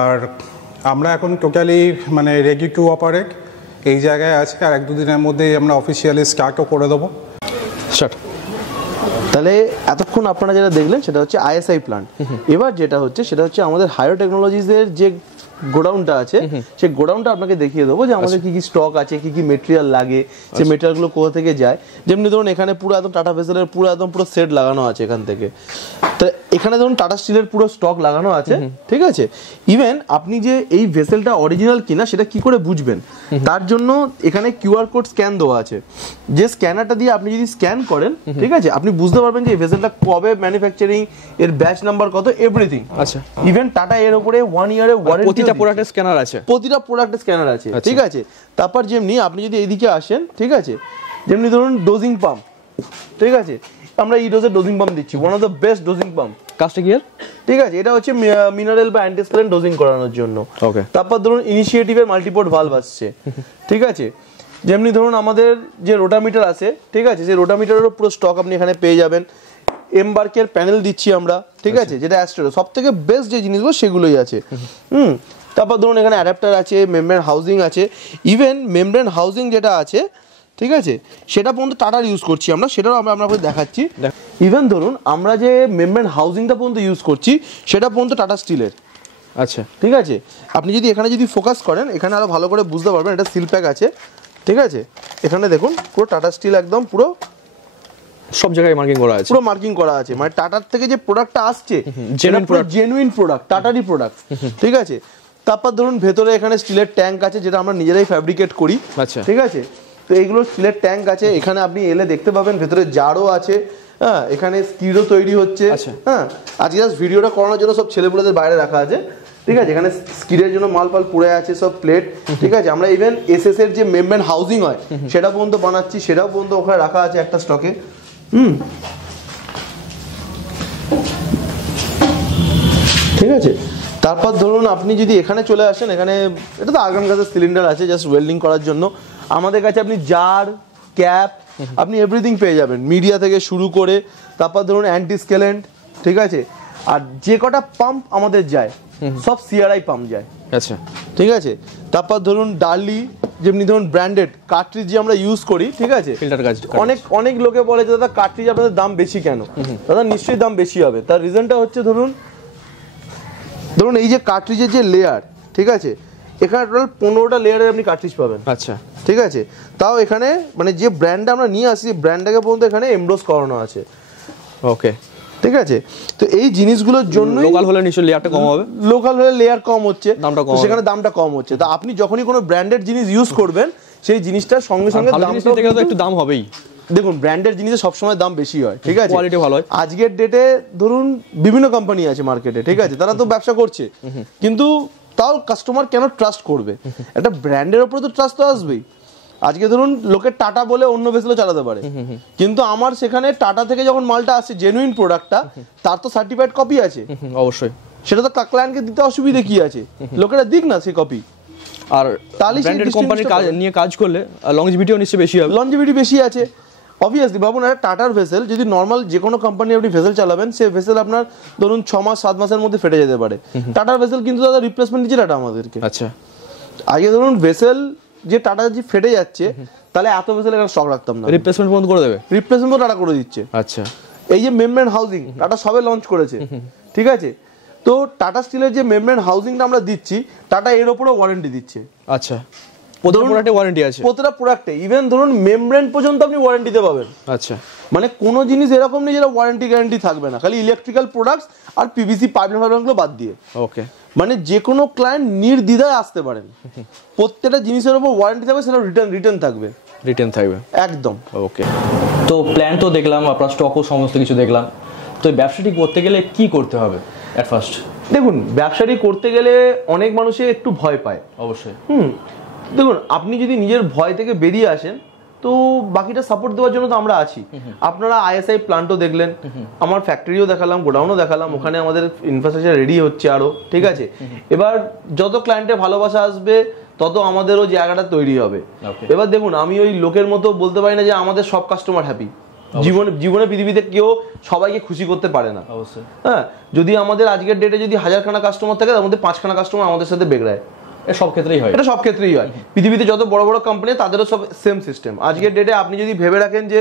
আর আমরা এখন টোটালি মানে রেডি টু অপারেট এই জায়গায় আছে, আর 1-2 দিনের মধ্যেই আমরা অফিসিয়ালি স্টার্টও করে দেবো। স্টার্ট। তাহলে এতক্ষণ আপনারা যেটা দেখলেন সেটা হচ্ছে আইএসআই প্লান্ট। এবার যেটা হচ্ছে সেটা হচ্ছে আমাদের হাইরো টেকনোলজিসের যে গোডাউনটা আছে, সেই গোডাউনটা আপনাকে দেখিয়ে দেবো যে আমাদের কি কি স্টক আছে, কি কি মেটেরিয়াল লাগে, সেই মেটেরিয়ালগুলো কোথা থেকে যায়। যেমনি ধরুন এখানে পুরো একদম টাটা ভেসেলের পুরো একদম পুরো সেট লাগানো আছে এখান থেকে। তো এখানে ধরুন টাটা স্টিলের পুরো স্টক লাগানো আছে, ঠিক আছে। ইভেন আপনি যে এই ভেসেলটা অরিজিনাল কিনা সেটা কি করে বুঝবেন, তার জন্য এখানে কিউআর কোড স্ক্যান দেওয়া আছে। যে স্ক্যানারটা দিয়ে আপনি যদি স্ক্যান করেন, ঠিক আছে, আপনি বুঝতে পারবেন যে এই ভেসেলটা কবে ম্যানুফ্যাকচারিং, এর ব্যাচ নাম্বার কত, এভরিথিং। আচ্ছা। ইভেন টাটা এর উপরে 1 ইয়ারের ওয়ারেন্টি, প্রতিটা প্রোডাক্টের স্ক্যানার আছে, প্রতিটা প্রোডাক্টের স্ক্যানার আছে, ঠিক আছে। তারপর যেমনি আপনি যদি এইদিকে আসেন, ঠিক আছে, যেমনি ধরুন ডোজিং পাম্প, ঠিক আছে, আমরা এই ডোজের ডোজিং পাম্প দিচ্ছি, one of the best dosing pump. কাজটা কি এর? ঠিক আছে, এটা হচ্ছে মিনারেল বা অ্যান্টিস্কেলেন্ট ডোজিং করানোর জন্য। ওকে। তারপর ধরুন ইনিশিয়েটিভের মাল্টিপোর্ট ভালভ আসছে, ঠিক আছে। যেমনি ধরুন আমাদের যে রোটামিটার আছে, ঠিক আছে, সেই রোটামিটারেরও পুরো স্টক আপনি এখানে পেয়ে যাবেন। এমবার্কের প্যানেল দিচ্ছি আমরা, ঠিক আছে, যেটা অ্যাস্ট্রো সব থেকে বেস্ট যে জিনিসগুলো সেগুলোই আছে। তারপর ধরুন এখানে অ্যাডাপ্টার আছে, মেমব্রেন হাউজিং আছে। ইভেন মেমব্রেন হাউজিং যেটা আছে, ঠিক আছে, সেটা পর্যন্ত টাটার ইউজ করছি আমরা, সেটাও আমরা আপনাদের দেখাচ্ছি। ইভেন ধরুন আমরা যে মেমব্রেন হাউজিংটা পর্যন্ত ইউজ করছি সেটা পর্যন্ত টাটা স্টিলের। আচ্ছা, ঠিক আছে, আপনি যদি এখানে যদি ফোকাস করেন, এখানে আরো ভালো করে বুঝতে পারবেন। এটা সিল প্যাক আছে, ঠিক আছে, এখানে দেখুন পুরো টাটা স্টিল একদম পুরো সব জায়গায় মার্কিং করা আছে, পুরো মার্কিং করা আছে। মানে টাটার থেকে যে প্রোডাক্টটা আসছে জেনুইন প্রোডাক্ট, টাটারই প্রোডাক্ট, ঠিক আছে। তারপর ধরুন ভেতরে এখানে স্টিলের ট্যাঙ্ক আছে, যেটা আমরা নিজেরাই ফ্যাব্রিকেট করি। আচ্ছা, ঠিক আছে, তো এইগুলো স্টিলের ট্যাঙ্ক আছে। এখানে আপনি এলে দেখতে পাবেন ভেতরে জারও আছে, হ্যাঁ, এখানে স্কিডও তৈরি হচ্ছে। হ্যাঁ, আজকে জাস্ট ভিডিওটা করানোর জন্য সব ছেলেপুলেদের বাইরে রাখা আছে, ঠিক আছে। এখানে স্কিডের জন্য মাল পাল পড়ে আছে, সব প্লেট, ঠিক আছে। আমরা ইভেন এসএস এর যে মেমব্রেন হাউজিং হয় সেটা পর্যন্ত বানাচ্ছি, সেটাও পর্যন্ত ওখানে রাখা আছে একটা স্টকে। ঠিক আছে। তারপর ধরুন আপনি যদি এখানে চলে আসেন, এখানে এটা তো আর্গন গ্যাসের সিলিন্ডার আছে জাস্ট ওয়েল্ডিং করার জন্য। আমাদের কাছে আপনি জার, ক্যাপ, আপনি এভরিথিং পেয়ে যাবেন, মিডিয়া থেকে শুরু করে। তারপর ধরুন অ্যান্টি স্কেলেন্ট, ঠিক আছে। আর যে কটা পাম্প আমাদের যায় সব সিআরআই পাম্প যায়। আচ্ছা, ঠিক আছে। তারপর ধরুন ডার্লি, যেমনি ধরুন ব্র্যান্ডেড কার্ট্রিজ যে আমরা ইউজ করি, ঠিক আছে। ফিল্টার কাজ। অনেক লোকে বলে যে দাদা কার্ট্রিজ আপনাদের দাম বেশি কেন? দাদা নিশ্চয়ই দাম বেশি হবে। তার রিজনটা হচ্ছে ধরুন এই যে কার্ট্রিজের যে লেয়ার, ঠিক আছে, এখানে টোটাল 15টা লেয়ারে আপনি কার্ট্রিজ পাবেন। আচ্ছা, ঠিক আছে। তাও এখানে মানে যে ব্র্যান্ডটা আমরা নিয়ে আসি, ব্র্যান্ডটাকে পর্যন্ত এখানে এমব্রোস করানো আছে। ওকে, ঠিক আছে। তো এই জিনিসগুলোর জন্য লোকাল হলে নিশ্চয়ই লেয়ারটা কম হবে, লোকাল হলে লেয়ার কম হচ্ছে, দামটা কম, সেখানে দামটা কম হচ্ছে। তা আপনি যখনই কোনো ব্র্যান্ডেড জিনিস ইউজ করবেন, সেই জিনিসটার সঙ্গে সঙ্গে দামটা একটু দাম হবেই। দেখুন ব্র্যান্ডের জিনিসের সবসময় দাম বেশি হয়, ঠিক আছে, কোয়ালিটি ভালো হয়। আজকের ডেটে ধরুন বিভিন্ন কোম্পানি আছে মার্কেটে, ঠিক আছে, তারা তো ব্যবসা করছে, কিন্তু তাও কাস্টমার কেন ট্রাস্ট করবে? একটা ব্র্যান্ডের উপরে তো ট্রাস্ট তো আসবেই। আজকে ধরুন লোকে টাটা বলে অন্য ভেসেলও চালাতে পারে, কিন্তু আমার সেখানে টাটা থেকে যখন মালটা আসছে জেনুইন প্রোডাক্টটা, তার তো সার্টিফাইড কপি আছে অবশ্যই, সেটা তো ক্লায়েন্টকে দিতে অসুবিধা কি আছে? লোকেরা দিক না সেই কপি। আর ব্র্যান্ডেড কোম্পানির কাজ নিয়ে কাজ করলে লংজিভিটিও নিশ্চয়ই বেশি হবে, লংজিভিটি বেশি আছে অবভিয়াসলি। ভাবুন একটা টাটার ভেসেল যদি নর্মাল যে কোনো কোম্পানি আপনি ভেসেল চালাবেন, সে ভেসেল আপনার ধরুন 6 মাস 7 মাসের মধ্যে ফেটে যেতে পারে। টাটার ভেসেল কিন্তু দাদা রিপ্লেসমেন্ট দিচ্ছে টাটা আমাদেরকে। আচ্ছা, আগে ধরুন ভেসেল যে টাটা যে ফেটে যাচ্ছে, তাহলে এত ভেসেল এখানে স্টক রাখতাম না, রিপ্লেসমেন্ট বন্ধ করে দেবে, রিপ্লেসমেন্ট টাটা করে দিচ্ছে। আচ্ছা, এই যে মেমব্রেন হাউজিং টাটা সবে লঞ্চ করেছে, ঠিক আছে। তো টাটা স্টিলের যে মেমব্রেন হাউজিংটা আমরা দিচ্ছি, টাটা এর উপরেও ওয়ারেন্টি দিচ্ছে। আচ্ছা, প্রতিটা প্রোডাক্টে ওয়ারেন্টি আছে, প্রতিটা প্রোডাক্টে ইভেন ধরুন মেমব্রেন পর্যন্ত আপনি ওয়ারেন্টিতে পাবেন। আচ্ছা, মানে কোনো জিনিস এরকম নেই যেটা ওয়ারেন্টি গ্যারান্টি থাকবে না, খালি ইলেকট্রিক্যাল প্রোডাক্টস আর পিভিসি পাইপলাইনগুলো বাদ দিয়ে। ওকে, মানে যে কোনো ক্লায়েন্ট নির্দ্বিধায় আসতে পারেন, প্রত্যেকটা জিনিসের উপর ওয়ারেন্টি থাকবে, সেটা রিটার্ন থাকবে, রিটার্ন থাকবে একদম। ওকে, তো প্ল্যান তো দেখলাম, আপনার স্টকও সমস্ত কিছু দেখলাম। তো এই ব্যবসাটি করতে গেলে কি করতে হবে অ্যাট ফার্স্ট? দেখুন, ব্যবসাটি করতে গেলে অনেক মানুষে একটু ভয় পায়। অবশ্যই। দেখুন, আপনি যদি নিজের ভয় থেকে বেরিয়ে আসেন তো বাকিটা সাপোর্ট দেওয়ার জন্য তো আমরা আছি। আপনারা আইএসআই প্লান্টও দেখলেন, আমার ফ্যাক্টরিও দেখালাম, গোডাউনও দেখালাম, ওখানে আমাদের ইনফ্রাস্ট্রাকচার রেডি হচ্ছে আরো, ঠিক আছে। এবার যত ক্লায়েন্টের ভালোবাসা আসবে তত আমাদেরও জায়গাটা তৈরি হবে। এবার দেখুন, আমি ওই লোকের মতো বলতে পারি না যে আমাদের সব কাস্টমার হ্যাপি। জীবনে পৃথিবীতে কেউ সবাইকে খুশি করতে পারে না। অবশ্যই। হ্যাঁ, যদি আমাদের আজকের ডেটে যদি 1000খানা কাস্টমার থাকে তার মধ্যে 5খানা কাস্টমার আমাদের সাথে বেগড়ায়। এটা সব ক্ষেত্রেই হয়, এটা সব ক্ষেত্রেই হয়। পৃথিবীতে যত বড় বড় কোম্পানি তাদেরও সব সেম সিস্টেম। আজকের ডেটে আপনি যদি ভেবে রাখেন যে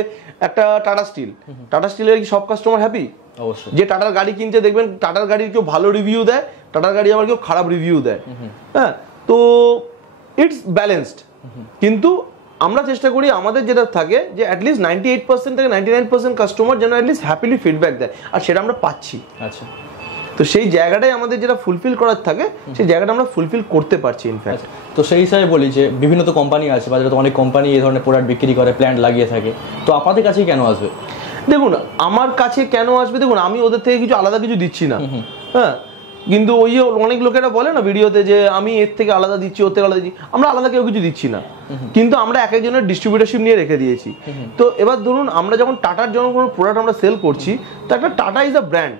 একটা টাটা স্টিলের কি সব কাস্টমার হ্যাপি? অবশ্যই। যে টাটার গাড়ি কিনছে দেখবেন টাটার গাড়ির কেউ ভালো রিভিউ দেয়, টাটার গাড়ি আবার কেউ খারাপ রিভিউ দেয়। হ্যাঁ, তো ইটস ব্যালেন্সড। কিন্তু আমরা চেষ্টা করি আমাদের যেটা থাকে যে অ্যাটলিস্ট 98% থেকে 99% কাস্টমার যেন অ্যাটলিস্ট হ্যাপিলি ফিডব্যাক দেয়, আর সেটা আমরা পাচ্ছি। আচ্ছা, তো সেই জায়গাটাই আমাদের যেটা ফুলফিল করার থাকে সেই জায়গাটা আমরা ফুলফিল করতে পারছি ইনফ্যাক্ট। তো সেই হিসাবে বলি যে বিভিন্ন তো কোম্পানি আছে বাজারে, তো অনেক কোম্পানি এই ধরনের প্রোডাক্ট বিক্রি করে, প্ল্যান্ট লাগিয়ে থাকে, তো আপনাদের কাছেই কেন আসবে? দেখুন, আমার কাছে কেন আসবে, দেখুন আমি ওদের থেকে কিছু আলাদা কিছু দিচ্ছি না। হ্যাঁ, কিন্তু ওই যে অনেক লোকেরা বলে না ভিডিওতে যে আমি এর থেকে আলাদা দিচ্ছি, ওর থেকে আলাদা দিচ্ছি, আমরা আলাদা কেউ কিছু দিচ্ছি না, কিন্তু আমরা এক একজনের ডিস্ট্রিবিউটারশিপ নিয়ে রেখে দিয়েছি। তো এবার ধরুন আমরা যখন টাটার জন্য কোনো প্রোডাক্ট আমরা সেল করছি, তো একটা tata is a brand,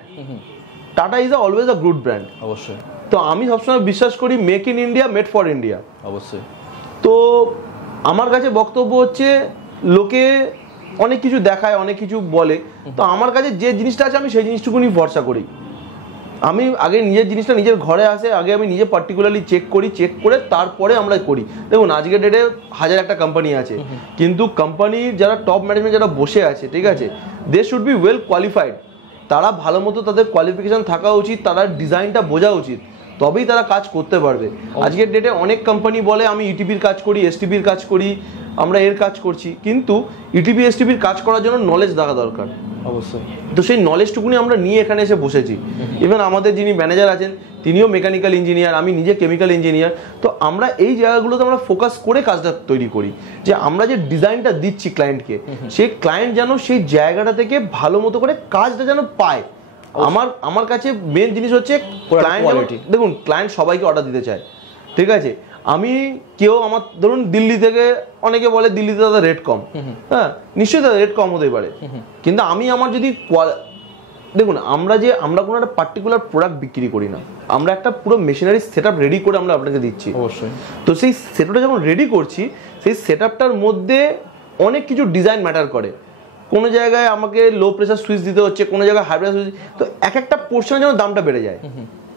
tata is always a good brand. অবশ্যই। তো আমি সবসময় বিশ্বাস করি make in India, made for India. অবশ্যই। তো আমার কাছে বক্তব্য হচ্ছে লোকে অনেক কিছু দেখায়, অনেক কিছু বলে, তো আমার কাছে যে জিনিসটা আছে আমি সেই জিনিসটুকুনি ভরসা করি। আমি আগে নিজের জিনিসটা নিজের ঘরে আসে, আগে আমি নিজে পার্টিকুলারলি চেক করি, চেক করে তারপরে আমরা করি। দেখুন আজকের ডেটে 1001টা কোম্পানি আছে, কিন্তু কোম্পানির যারা টপ ম্যানেজমেন্ট যারা বসে আছে, ঠিক আছে, they should be well qualified. তারা ভালো মতো তাদের কোয়ালিফিকেশন থাকা উচিত, তারা ডিজাইনটা বোঝা উচিত, তবেই তারা কাজ করতে পারবে। আজকের ডেটে অনেক কোম্পানি বলে আমি ইটিপির কাজ করি, এসটিপির কাজ করি, আমরা এর কাজ করছি, কিন্তু ইটিপি এসটিপির কাজ করার জন্য নলেজ থাকা দরকার। অবশ্যই। তো সেই নলেজটুকুনি আমরা নিয়ে এখানে এসে বসেছি। ইভেন আমাদের যিনি ম্যানেজার আছেন তিনিও মেকানিক্যাল ইঞ্জিনিয়ার, আমি নিজে কেমিক্যাল ইঞ্জিনিয়ার। তো আমরা এই জায়গাগুলোতে আমরা ফোকাস করে কাজটা তৈরি করি যে আমরা যে ডিজাইনটা দিচ্ছি ক্লায়েন্টকে, সেই ক্লায়েন্ট যেন সেই জায়গাটা থেকে ভালো মতো করে কাজটা যেন পায়। আমার কাছে মেন জিনিস হচ্ছে ক্লায়েন্ট। দেখুন ক্লায়েন্ট সবাইকে অর্ডার দিতে চায়, ঠিক আছে। আমি কেউ আমার ধরুন দিল্লি থেকে, অনেকে বলে দিল্লিতে তাদের রেট কম, হ্যাঁ নিশ্চয়ই তাদের রেট কম হতেই পারে, কিন্তু আমি আমার যদি দেখুন আমরা কোনো একটা পার্টিকুলার প্রোডাক্ট বিক্রি করি না, আমরা একটা পুরো মেশিনারি সেট আপ রেডি করে আমরা আপনাকে দিচ্ছি। অবশ্যই। তো সেই সেট আপটা যখন রেডি করছি, সেই সেট আপটার মধ্যে অনেক কিছু ডিজাইন ম্যাটার করে। কোনো জায়গায় আমাকে লো প্রেসার সুইচ দিতে হচ্ছে, কোনো জায়গায় হাই প্রেসার সুইচ, তো এক একটা পোর্শনের জন্য দামটা বেড়ে যায়।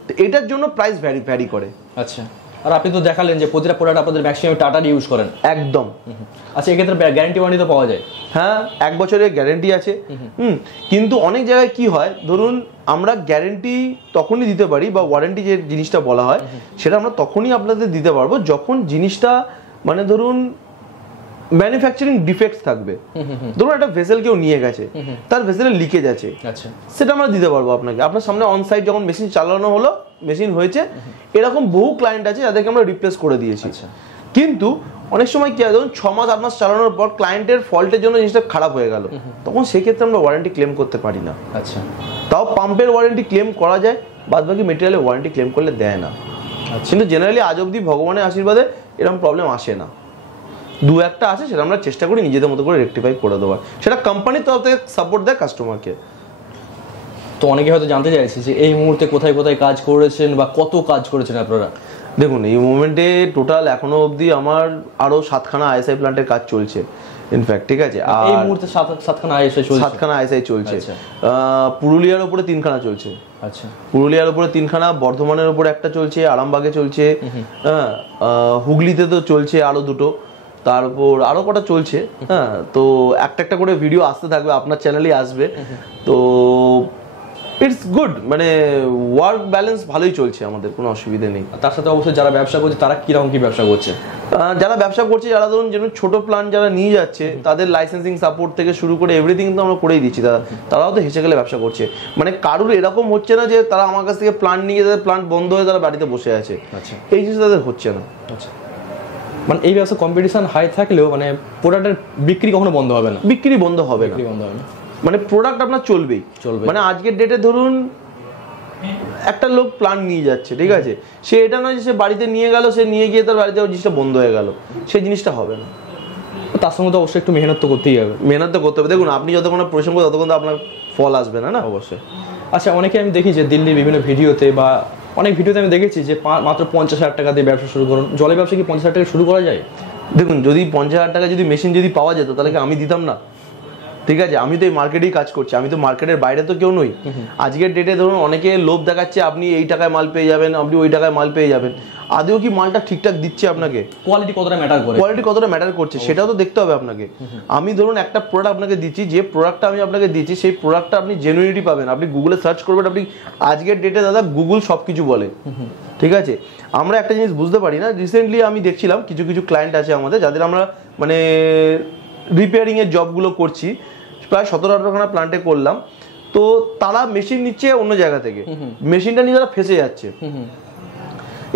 তো এটার জন্য প্রাইস ভ্যারি করে। আচ্ছা, আর আপনি তো দেখালেন যে প্রতিটা প্রোডাক্ট আপনাদের ম্যাক্সিমাম টাটার ইউজ করেন। একদম। আচ্ছা, এক্ষেত্রে গ্যারান্টি ওয়ারেন্টি তো পাওয়া যায়? হ্যাঁ, 1 বছরের গ্যারান্টি আছে। কিন্তু অনেক জায়গায় কি হয়, ধরুন আমরা গ্যারান্টি তখনই দিতে পারি, বা ওয়ারেন্টি যে জিনিসটা বলা হয় সেটা আমরা তখনই আপনাদের দিতে পারবো যখন জিনিসটা মানে ধরুন ম্যানুফ্যাকচারিং ডিফেক্টস থাকবে। ধরুন একটা ভেসেল কেউ নিয়ে গেছে, তার ভেসেলের লিকেজ আছে, আচ্ছা, সেটা আমরা দিতে পারবো আপনাকে। আপনার সামনে অন সাইট যখন মেশিন চালানো হলো, মেশিন হয়েছে, এরকম বহু ক্লায়েন্ট আছে যাদেরকে আমরা রিপ্লেস করে দিয়েছি। কিন্তু অনেক সময় কি হয়, ধরুন 6 মাস 8 মাস চালানোর পর ক্লায়েন্টের ফল্টের জন্য জিনিসটা খারাপ হয়ে গেল, তখন সেক্ষেত্রে আমরা ওয়ারেন্টি ক্লেম করতে পারি না। আচ্ছা, তাও পাম্পের ওয়ারেন্টি ক্লেম করা যায়, বাদ বাকি মেটেরিয়ালের ওয়ারেন্টি ক্লেম করলে দেয় না। কিন্তু জেনারেলি আজ অব্দি ভগবানের আশীর্বাদে এরকম প্রবলেম আসে না। 2-1টা আছে, সেটা আমরা চেষ্টা করি নিজেদের মতো করে রেকটিফাই করে দেওয়ার, সেটা কোম্পানির তরফ থেকে সাপোর্ট দেয় কাস্টমারকে। তো অনেকে হয়তো জানতে চাইছে যে এই মুহূর্তে কোথায় কোথায় কাজ করেছেন বা কত কাজ করেছেন আপনারা? দেখুন এই মুভমেন্টে টোটাল এখনো অবধি আমার আরো 7খানা আইএসআই প্ল্যান্টের কাজ চলছে ইনফ্যাক্ট, ঠিক আছে। আর এই মুহূর্তে 7খানা আইএসআই চলছে? 7খানা আইএসআই চলছে। পুরুলিয়ার উপরে 3খানা চলছে। আচ্ছা, পুরুলিয়ার উপরে 3খানা, বর্ধমানের উপরে একটা চলছে, আরামবাগে চলছে, হ্যাঁ হুগলিতে তো চলছে আরো 2টো, তার উপর আরো কটা চলছে। হ্যাঁ, তো একটা করে ভিডিও আসতে থাকবে, আপনার চ্যানেলেই আসবে। তো ইটস গুড, মানে ওয়ার্ক ব্যালেন্স ভালোই চলছে আমাদের, কোনো অসুবিধা নেই। তার সাথে অবশ্যই যারা ব্যবসা করছে তারা কিরকম কি ব্যবসা করছে? যারা ব্যবসা করছে, যারা ধরুন যেন ছোট প্ল্যান যারা নিয়ে যাচ্ছে, তাদের লাইসেন্সিং সাপোর্ট থেকে শুরু করে এভরিথিং তো আমরা করেই দিচ্ছি। তারাও তো হেসে গেলে ব্যবসা করছে, মানে কারুর এরকম হচ্ছে না যে তারা আমার কাছ থেকে প্ল্যান নিয়ে তাদের প্ল্যান্ট বন্ধ হয়ে তারা বাড়িতে বসে আছে। আচ্ছা, এই জিনিস তাদের হচ্ছে না। আচ্ছা, মানে এই ব্যবসা কম্পিটিশন হাই থাকলেও মানে প্রোডাক্টের বিক্রি কখনো বন্ধ হবে না? বিক্রি বন্ধ হবে না। বন্ধ হবে না। মানে প্রোডাক্ট আপনার চলবেই। মানে আজকের ডেটে ধরুন একটা লোক প্ল্যান নিয়ে যাচ্ছে, ঠিক আছে, সে এটা নয় যে সে বাড়িতে নিয়ে গেল, সে নিয়ে গিয়ে তার বাড়িতে ওই জিনিসটা বন্ধ হয়ে গেল, সেই জিনিসটা হবে না। তার সঙ্গে তো অবশ্যই একটু মেহনত তো করতেই হবে। মেহনত তো করতে হবে। দেখুন আপনি যতক্ষণ পরিশ্রম করবেন ততক্ষণ তো আপনার ফল আসবে না। না অবশ্যই। আচ্ছা, অনেকে আমি দেখি যে দিল্লির বিভিন্ন ভিডিওতে বা অনেক ভিডিওতে আমি দেখেছি যে মাত্র 50,000 টাকা দিয়ে ব্যবসা শুরু করুন। জলের ব্যবসা কি 50,000 টাকা শুরু করা যায়? দেখুন যদি 50,000 টাকা যদি মেশিন যদি পাওয়া যেত তাহলে কি আমি দিতাম না? ঠিক আছে, আমি তো এই মার্কেটেই কাজ করছি, আমি তো মার্কেটের বাইরে তো কেউ নই। আজকের ডেটে ধরুন অনেকে লোভ দেখাচ্ছে আপনি এই টাকায় মাল পেয়ে যাবেন, আপনি ওই টাকায় মাল পেয়ে যাবেন। আদৌ কি মালটা ঠিকঠাক দিচ্ছে আপনাকে? কোয়ালিটি কতটা ম্যাটার করে, কোয়ালিটি কতটা ম্যাটার করছে সেটাও তো দেখতে হবে আপনাকে। আমি ধরুন একটা প্রোডাক্ট আপনাকে দিচ্ছি, যে প্রোডাক্টটা আমি আপনাকে দিচ্ছি সেই প্রোডাক্টটা আপনি জেনুইনিটি পাবেন। আপনি গুগলে সার্চ করবেন, আপনি আজকের ডেটে দাদা গুগল সব কিছু বলে, ঠিক আছে। আমরা একটা জিনিস বুঝতে পারি না, রিসেন্টলি আমি দেখছিলাম কিছু কিছু ক্লায়েন্ট আছে আমাদের যাদের আমরা মানে রিপেয়ারিং এর জবগুলো করছি, প্রায় 17-18খানা প্ল্যান্টে করলাম। তো তারা মেশিন নিচ্ছে অন্য জায়গা থেকে, মেশিনটা নিয়ে তারা ফেসে যাচ্ছে।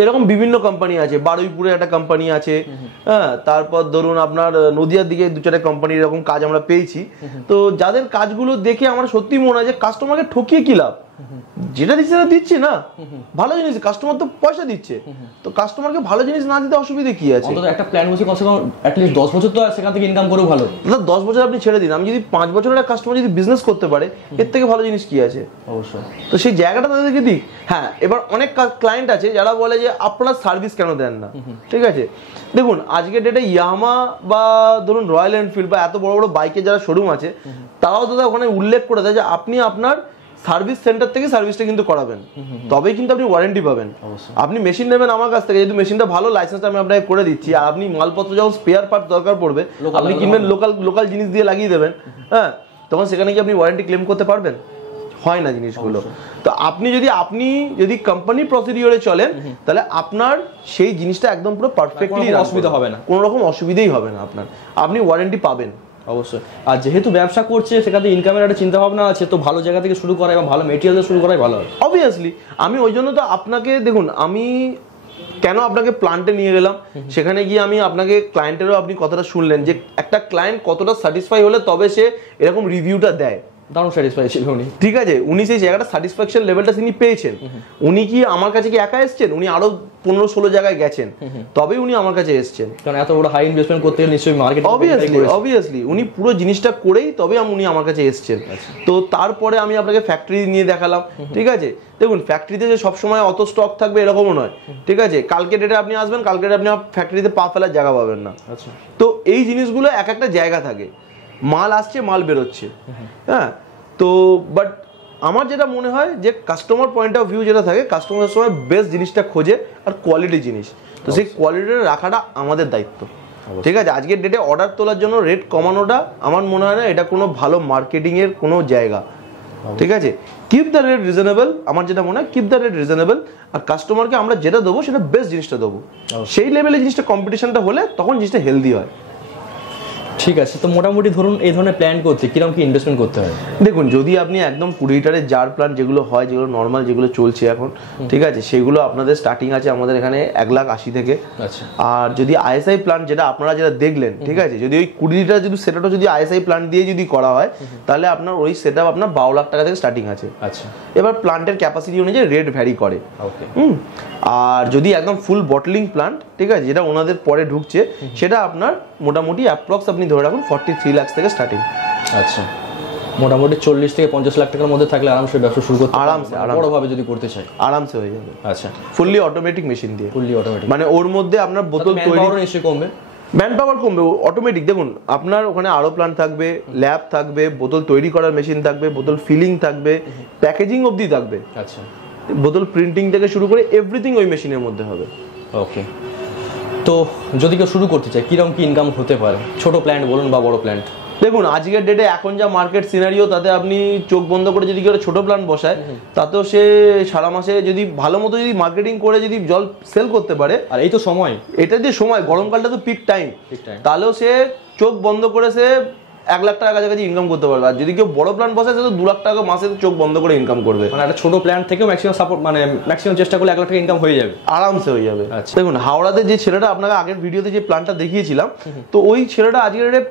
এরকম বিভিন্ন কোম্পানি আছে, বারুইপুরে একটা কোম্পানি আছে, হ্যাঁ, তারপর ধরুন আপনার নদিয়ার দিকে 2-4টা কোম্পানির এরকম কাজ আমরা পেয়েছি। তো যাদের কাজগুলো দেখে আমার সত্যি মনে হয় যে কাস্টমারকে ঠকিয়ে কি লাভ, যেটা দিচ্ছে সেটা দিচ্ছে না, ভালো জিনিস, কাস্টমার তো পয়সা দিচ্ছে, তো কাস্টমারকে ভালো জিনিস না দিতে অসুবিধা কি আছে? অন্তত একটা প্ল্যান বসে কমসে কম অ্যাটলিস্ট 10 বছর তো সেখান থেকে ইনকাম করেও ভালো। দাদা 10 বছর আপনি ছেড়ে দিন, আমি যদি 5 বছরের একটা কাস্টমার যদি বিজনেস করতে পারে এর থেকে ভালো জিনিস কি আছে? অবশ্যই। তো সেই জায়গাটা তাদেরকে দিক। হ্যাঁ, এবার অনেক ক্লায়েন্ট আছে যারা বলে যে আপনারা সার্ভিস কেন দেন না, ঠিক আছে। দেখুন আজকের ডেটে ইয়ামাহা বা ধরুন রয়্যাল এনফিল্ড বা এত বড় বড় বাইকের যারা শোরুম আছে তারাও দাদা ওখানে উল্লেখ করে দেয় যে আপনি আপনার সার্ভিস সেন্টার থেকে সার্ভিসটা কিন্তু করাবেন, তবেই কিন্তু আপনি ওয়ারেন্টি পাবেন। আপনি মেশিন নেবেন আমার কাছ থেকে, যেহেতু মেশিনটা ভালো, লাইসেন্সটা আমি আপনাকে করে দিচ্ছি, আর আপনি মালপত্র যখন স্পেয়ার পার্ট দরকার পড়বে আপনি কিনবেন লোকাল জিনিস দিয়ে লাগিয়ে দেবেন, হ্যাঁ, তখন সেখানে কি আপনি ওয়ারেন্টি ক্লেম করতে পারবেন? হয় না জিনিসগুলো। তো আপনি যদি কোম্পানি প্রসিডিওরে চলেন তাহলে আপনার সেই জিনিসটা একদম পুরো পারফেক্টলি অসুবিধা হবে না, কোনো রকম অসুবিধাই হবে না আপনার, আপনি ওয়ারেন্টি পাবেন অবশ্যই। আর যেহেতু ব্যবসা করছে সেখানে ইনকামের একটা চিন্তা ভাবনা আছে, তো ভালো জায়গা থেকে শুরু করা এবং ভালো মেটেরিয়াল দিয়ে শুরু করাই ভালো হয় অবভিয়াসলি। আমি ওই জন্য তো আপনাকে দেখুন, আমি কেন আপনাকে প্ল্যান্টে নিয়ে গেলাম, সেখানে গিয়ে আমি আপনাকে ক্লায়েন্টেরও আপনি কথাটা শুনলেন যে একটা ক্লায়েন্ট কতটা স্যাটিসফাই হলে তবে সে এরকম রিভিউটা দেয়। দারুণ স্যাটিসফাই ছিল উনি, ঠিক আছে, উনি সেই জায়গাটা স্যাটিসফ্যাকশন লেভেলটা তিনি পেয়েছেন। উনি কি আমার কাছে কি একা এসেছেন, উনি আরো 15-16 জায়গায় গেছেন, তবেই উনি আমার কাছে এসেছেন। কারণ এত বড় হাই ইনভেস্টমেন্ট করতে গেলে নিশ্চয়ই মার্কেট অবভিয়াসলি উনি পুরো জিনিসটা করেই তবে উনি আমার কাছে এসেছেন। তো তারপরে আমি আপনাকে ফ্যাক্টরি নিয়ে দেখালাম, ঠিক আছে। দেখুন ফ্যাক্টরিতে যে সবসময় অত স্টক থাকবে এরকমও নয়, ঠিক আছে। কালকে ডেটে আপনি আসবেন, কালকে ডেটে আপনি ফ্যাক্টরিতে পা ফেলার জায়গা পাবেন না। আচ্ছা, তো এই জিনিসগুলো এক একটা জায়গা থাকে, মাল আসছে মাল বেরোচ্ছে, হ্যাঁ। তো বাট আমার যেটা মনে হয় যে কাস্টমার পয়েন্ট অফ ভিউ যেটা থাকে, কাস্টমারের সময় বেস্ট জিনিসটা খোঁজে আর কোয়ালিটি জিনিস, তো সেই কোয়ালিটিটা রাখাটা আমাদের দায়িত্ব, ঠিক আছে। আজকের ডেটে অর্ডার তোলার জন্য রেট কমানোটা আমার মনে হয় না এটা কোনো ভালো মার্কেটিংয়ের কোনো জায়গা, ঠিক আছে। কিপ দ্য রেট রিজনেবল, আমার যেটা মনে হয় কিপ দ্য রেট রিজনেবল, আর কাস্টমারকে আমরা যেটা দেবো সেটা বেস্ট জিনিসটা দেবো, সেই লেভেলে জিনিসটা কম্পিটিশনটা হলে তখন জিনিসটা হেলদি হয়। ঠিক আছে, তো মোটামুটি ধরুন এই ধরনের প্ল্যান করতে কিরকম কি ইনভেস্টমেন্ট করতে হয়? দেখুন যদি আপনি একদম 20 লিটারের জার প্ল্যান যেগুলো হয়, যেগুলো নর্মাল যেগুলো চলছে এখন, ঠিক আছে, সেগুলো আপনাদের স্টার্টিং আছে আমাদের এখানে 1,80,000 থেকে। আচ্ছা, আর যদি আইএসআই প্ল্যান যেটা আপনারা যেটা দেখলেন, ঠিক আছে, যদি ওই 20 লিটার যদি সেটআপটা যদি আইএসআই প্ল্যান দিয়ে যদি করা হয় তাহলে আপনার ওই সেটআপ আপনার 12 লাখ টাকা থেকে স্টার্টিং আছে। আচ্ছা, এবার প্ল্যান্টের ক্যাপাসিটি অনুযায়ী রেট ভ্যারি করে। ওকে। আর যদি একদম ফুল বটলিং প্ল্যান্ট, ঠিক আছে, যেটা ওনাদের পরে ঢুকছে, সেটা আপনার মোটামুটি অ্যাপ্রক্স আপনি ধরে রাখুন 43 লাখ থেকে স্টার্টিং। আচ্ছা, মোটামুটি 40 থেকে 50 লাখ টাকার মধ্যে থাকলে আরামসে ব্যবসা শুরু করতে আরামসে বড়ভাবে যদি করতে চাই আরামসে হয়ে যাবে। আচ্ছা, ফুললি অটোমেটিক মেশিন দিয়ে, ফুললি অটোমেটিক, মানে ওর মধ্যে আপনার বোতল তৈরি নিশ্চয়ই কমবে, ম্যান পাওয়ার কমবে, অটোমেটিক। দেখুন আপনার ওখানে আরো প্ল্যান্ট থাকবে, ল্যাব থাকবে, বোতল তৈরি করার মেশিন থাকবে, বোতল ফিলিং থাকবে, প্যাকেজিং অবধি থাকবে। আচ্ছা, বোতল প্রিন্টিং থেকে শুরু করে এভরিথিং ওই মেশিনের মধ্যে হবে। ওকে। তো যদি কেউ শুরু করতে চায় কিরকম কি ইনকাম হতে পারে, ছোট প্ল্যান্ট বলুন বা বড় প্ল্যান্ট? দেখুন আজকের ডেটে এখন যা মার্কেট সিনারিও, তাতে আপনি চোখ বন্ধ করে যদি কেউ ছোট প্ল্যান্ট বসায়, তাতেও সে সারা মাসে যদি ভালো মতো যদি মার্কেটিং করে যদি জল সেল করতে পারে, আর এই তো সময়, এটা যে সময় গরমকালটা তো পিক টাইম, তাহলেও সে চোখ বন্ধ করে সে 1 লাখ টাকা কাছাকাছি ইনকাম করতে পারবে। আর যদি কেউ বড় প্ল্যান বসে সে তো 2 লাখ টাকা মাসে চোখ বন্ধ করে ইনকাম করবে। মানে একটা ছোট প্ল্যান থেকেও ম্যাক্সিমাম সাপোর্ট, মানে ম্যাক্সিমাম চেষ্টা করলে 1 লাখ টাকা ইনকাম হয়ে যাবে, আরামসে হয়ে যাবে। আচ্ছা, দেখুন হাওড়াতে যে ছেলেটা আপনাকে আগের ভিডিওতে যে প্ল্যানটা দেখিয়েছিলাম, তো ওই ছেলেটা আজকের ডেটে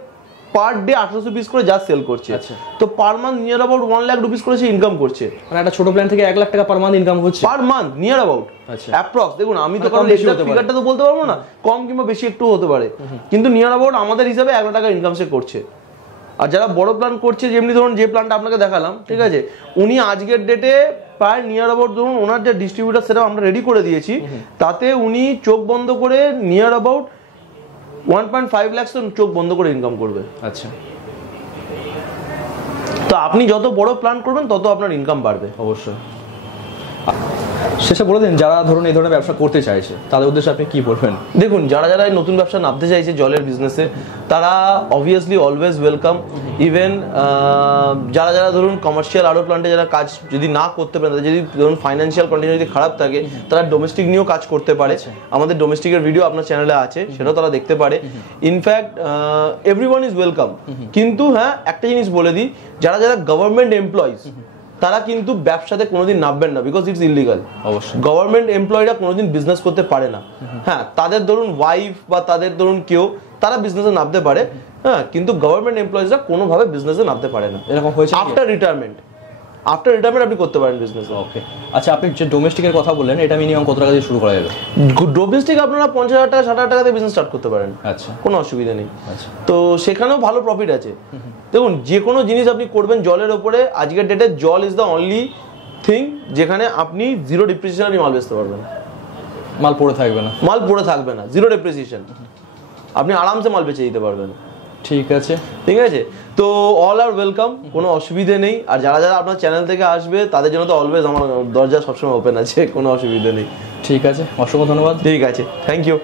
পার ডে 1800 পিস করে যা সেল করছে। আচ্ছা। তো per month near about 1 lakh rupees করে সে ইনকাম করছে মানে একটা ছোট প্ল্যান থেকে 1 লাখ টাকা পার মান্থ ইনকাম হচ্ছে পার মান্থ নিয়ার অ্যাবাউট। আচ্ছা। অ্যাপ্রক্স দেখুন আমি তো মানে কম কারণ বেশি হতে পারে। ফিগারটা তো বলতে পারবো না, কম কিংবা বেশি একটু হতে পারে, কিন্তু নিয়ার অ্যাবাউট আমাদের হিসাবে 1 লাখ টাকা ইনকাম সে করছে। আর যারা বড় প্ল্যান করছে, যেমনি ধরুন যে প্ল্যানটা আপনাকে দেখালাম, ঠিক আছে, উনি আজকের ডেটে প্রায় নিয়ার অ্যাবাউট ধরুন ওনার যে ডিস্ট্রিবিউটার সেটা আমরা রেডি করে দিয়েছি, তাতে উনি চোখ বন্ধ করে নিয়ার অ্যাবাউট 1.5 লাখ চোখ বন্ধ করে ইনকাম করবে। আচ্ছা। তো আপনি যত বড় প্ল্যান করবেন তত আপনার ইনকাম বাড়বে অবশ্যই। শেষে বলে দিন, যারা ধরুন এই ধরনের ব্যবসা করতে চাইছে তাদের উদ্দেশ্যে আপনি কি বলবেন? দেখুন, যারা যারা এই নতুন ব্যবসা নামতে চাইছে জলের বিজনেসে, তারা অবভিয়াসলি অলওয়েজ ওয়েলকাম। ইভেন যারা যারা ধরুন কমার্শিয়াল আরো প্ল্যান্টে যারা কাজ যদি না করতে পারে, যদি ধরুন ফাইন্যান্সিয়াল কন্ডিশন যদি খারাপ থাকে, তারা ডোমেস্টিক নিয়েও কাজ করতে পারে। আমাদের ডোমেস্টিকের ভিডিও আপনার চ্যানেলে আছে, সেটাও তারা দেখতে পারে। In fact everyone is welcome. কিন্তু হ্যাঁ, একটা জিনিস বলে দিই, যারা যারা গভর্নমেন্ট এমপ্লয়িজ তারা কিন্তু ব্যবসাতে কোনোদিন নামবেন না, বিকজ ইটস ইলিগাল। অবশ্যই। গভর্নমেন্ট এমপ্লয়িরা কোনোদিন বিজনেস করতে পারে না। হ্যাঁ, তাদের ধরুন ওয়াইফ বা তাদের ধরুন কেউ, তারা বিজনেসে নামতে পারে, হ্যাঁ, কিন্তু গভর্নমেন্ট এমপ্লয়িজরা কোনোভাবে বিজনেসে নামতে পারে না। এরকম হয়েছে আফটার রিটায়ারমেন্ট আপনি করতে পারেন বিজনেস। ওকে। আচ্ছা, আপনি যে ডোমেস্টিকের কথা বললেন, এটা মিনিমাম কত টাকা দিয়ে শুরু করা যাবে? ডোমেস্টিক আপনারা 50,000 টাকা 60,000 টাকাতে বিজনেস স্টার্ট করতে পারেন। আচ্ছা। কোনো অসুবিধা নেই। আচ্ছা। তো সেখানেও ভালো প্রফিট আছে। দেখুন, যে কোনো জিনিস আপনি করবেন জলের ওপরে, আজকের ডেটে জল ইজ দ্য অনলি থিং যেখানে আপনি জিরো ডিপ্রিসিয়েশনে মাল বেচতে পারবেন। মাল পড়ে থাকবে না। মাল পড়ে থাকবে না, জিরো ডিপ্রিসিয়েশন, আপনি আরামসে মাল বেচে দিতে পারবেন। ঠিক আছে। ঠিক আছে, তো অল আর ওয়েলকাম, কোনো অসুবিধে নেই। আর যারা যারা আপনার চ্যানেল থেকে আসবে তাদের জন্য তো অলওয়েজ আমার দরজা সবসময় ওপেন আছে, কোনো অসুবিধা নেই। ঠিক আছে, অসংখ্য ধন্যবাদ। ঠিক আছে, থ্যাংক ইউ।